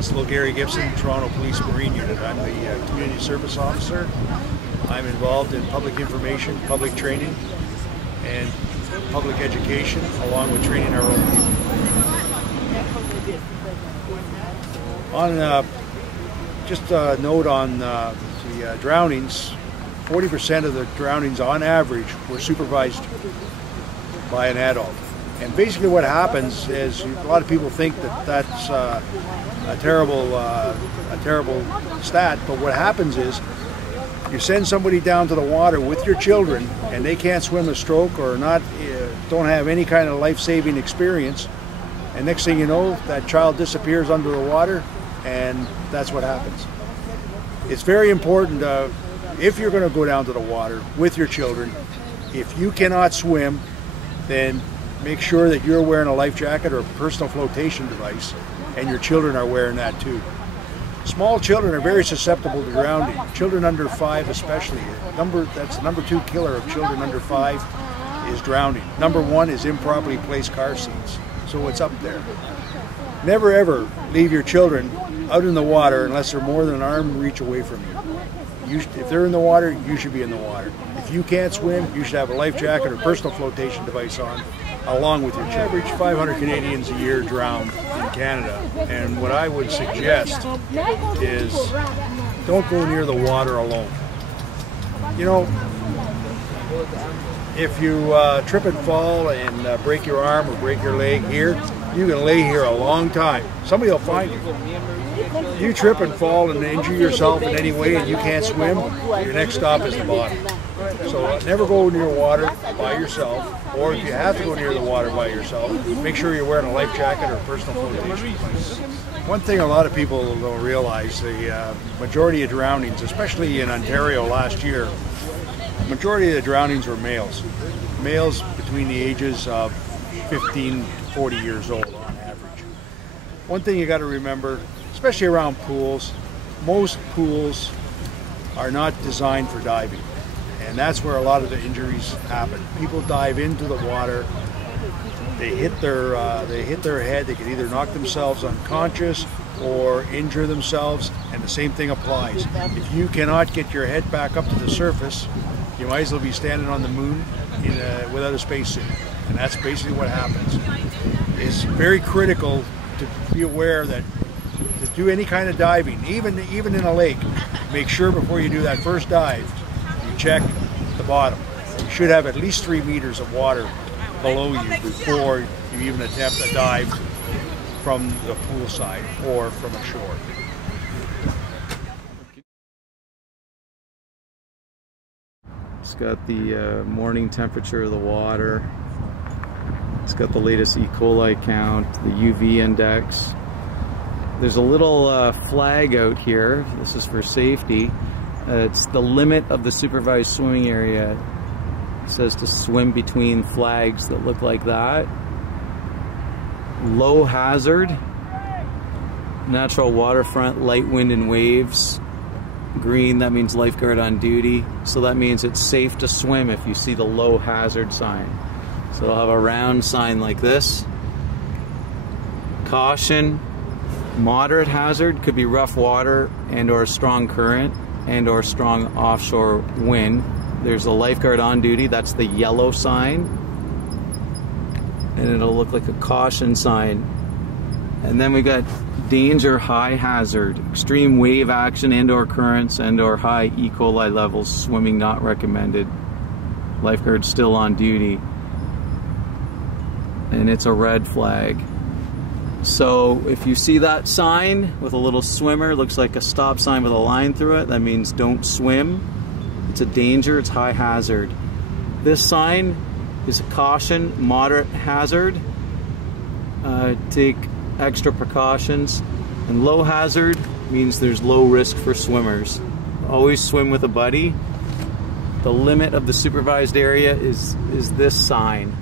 Constable Gary Gibson, Toronto Police Marine Unit. I'm the Community Service Officer. I'm involved in public information, public training, and public education, along with training our own people. On just a note on the drownings, 40% of the drownings on average were supervised by an adult. And basically what happens is, a lot of people think that that's a terrible stat, but what happens is you send somebody down to the water with your children and they can't swim a stroke or don't have any kind of life-saving experience, and next thing you know, that child disappears under the water, and that's what happens. It's very important, if you're going to go down to the water with your children, if you cannot swim, then make sure that you're wearing a life jacket or a personal flotation device, and your children are wearing that too. Small children are very susceptible to drowning. Children under 5 especially. That's the number 2 killer of children under 5 is drowning. Number 1 is improperly placed car seats. So it's up there. Never ever leave your children out in the water unless they're more than an arm reach away from you. If they're in the water, you should be in the water. If you can't swim, you should have a life jacket or personal flotation device on, along with your children. Average 500 Canadians a year drown in Canada, and what I would suggest is don't go near the water alone. You know, if you trip and fall and break your arm or break your leg here, you can lay here a long time. Somebody will find you. You trip and fall and injure yourself in any way and you can't swim, your next stop is the bottom. So never go near water by yourself, or if you have to go near the water by yourself, make sure you're wearing a life jacket or a personal flotation device. One thing a lot of people don't realize, the majority of drownings, especially in Ontario last year, the majority of the drownings were males. Males between the ages of 15 to 40 years old on average. One thing you got to remember, especially around pools, most pools are not designed for diving. And that's where a lot of the injuries happen. People dive into the water, they hit their head, they can either knock themselves unconscious or injure themselves, and the same thing applies. If you cannot get your head back up to the surface, you might as well be standing on the moon without a spacesuit. And that's basically what happens. It's very critical to be aware that to do any kind of diving, even in a lake, make sure before you do that first dive, you check the bottom. You should have at least 3 meters of water below you before you even attempt a dive from the pool side or from ashore. It's got the morning temperature of the water. It's got the latest E. coli count, the UV index. There's a little flag out here. This is for safety. It's the limit of the supervised swimming area. It says to swim between flags that look like that. Low hazard. Natural waterfront, light wind and waves. Green, that means lifeguard on duty. So that means it's safe to swim if you see the low hazard sign. So they'll have a round sign like this. Caution, moderate hazard, could be rough water and or strong current and or strong offshore wind. There's a lifeguard on duty, that's the yellow sign. And it'll look like a caution sign. And then we got danger, high hazard, extreme wave action and or currents and or high E. coli levels, swimming not recommended. Lifeguard still on duty. And it's a red flag. So if you see that sign with a little swimmer, looks like a stop sign with a line through it, that means don't swim. It's a danger, it's high hazard. This sign is a caution, moderate hazard. Take extra precautions. And low hazard means there's low risk for swimmers. Always swim with a buddy. The limit of the supervised area is this sign.